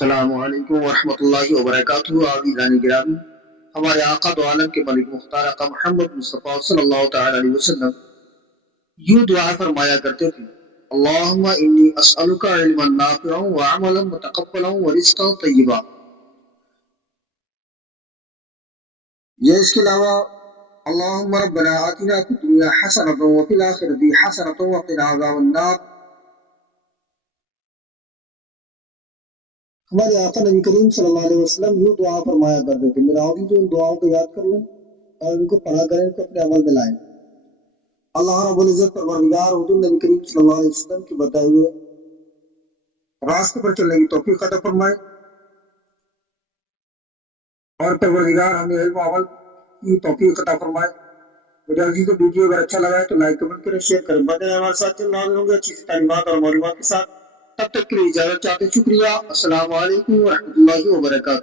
السلام علیکم ورحمۃ اللہ وبرکاتہ. عزیزان گرامی، ہمارے آقا دو عالم کے ملک مختار آقا محمد مصطفیٰ صلی اللہ تعالی علیہ وسلم یوں دعا فرمایا کرتے تھے: اللہم انی اسألک علما نافعا وعملا متقبلا ورزقا طیبا. یہ اس کے علاوہ اللہم ربنا آتنا فی الدنیا حسنۃ وفی الآخرۃ حسنۃ وقنا عذاب النار. ہمارے آقا نبی کریم صلی اللہ علیہ وسلم یوں دعا فرمایا کرتے تھے. میرا ہوگی تو ان دعاؤں کو یاد کر لیں اور ان کو پڑھا کریں، ان کو اپنے عمل میں لائیں. اللہ رب العزت پروردگار حضور نبی کریم صلی اللہ علیہ وسلم کے بتائے ہوئے راستے پر چلنے کی توفیق عطا فرمائے، اور پروردگار ہمیں علم و عمل کی توفیق عطا فرمائے. میرے عزیزوں، ویڈیو اگر اچھا لگا ہے تو لائک کمنٹ کریں، شیئر کریں. باتیں ہمارے ساتھ چل رہے ہوں گے اچھی سی تعلیمات اور معلومات کے ساتھ. تب تک کے لیے اجازت چاہتے، شکریہ. السلام علیکم ورحمۃ اللہ وبرکاتہ.